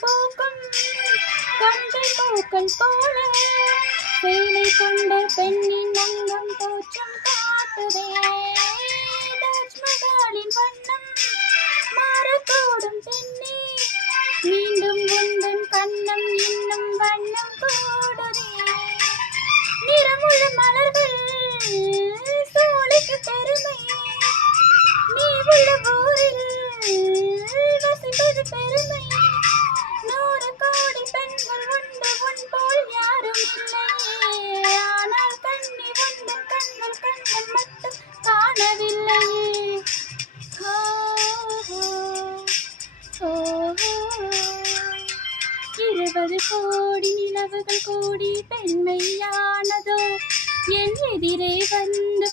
பூக்கும் கங்கை பூக்கள் போல சேலை கொண்ட பெண்ணின் அங்கம் தோற்றம் காட்டுதே. தாஜ்மஹாலின் வண்ணம் மாறக்கூடும் பெண்ணே, மீண்டும் உந்தன் கண்ணம் இன்னும் வண்ணம் கூடுதே. நிறமுள்ள மலர்கள் சோலைக்கு பெருமை, நீ உள்ள ஊரில் வசிப்பது பெருமை. 100 கோடி பெண்கள் உண்டு உன் போல் யாரும் இல்லையே, ஆனால் கண்ணி உந்தன் கண்கள் கண்ணன் மட்டும் காணவில்லையே. ஓ, ஓ, ஓ, 20 கோடி நிலவுகள் கூடி பெண்மையானதோ, என் எதிரே வந்து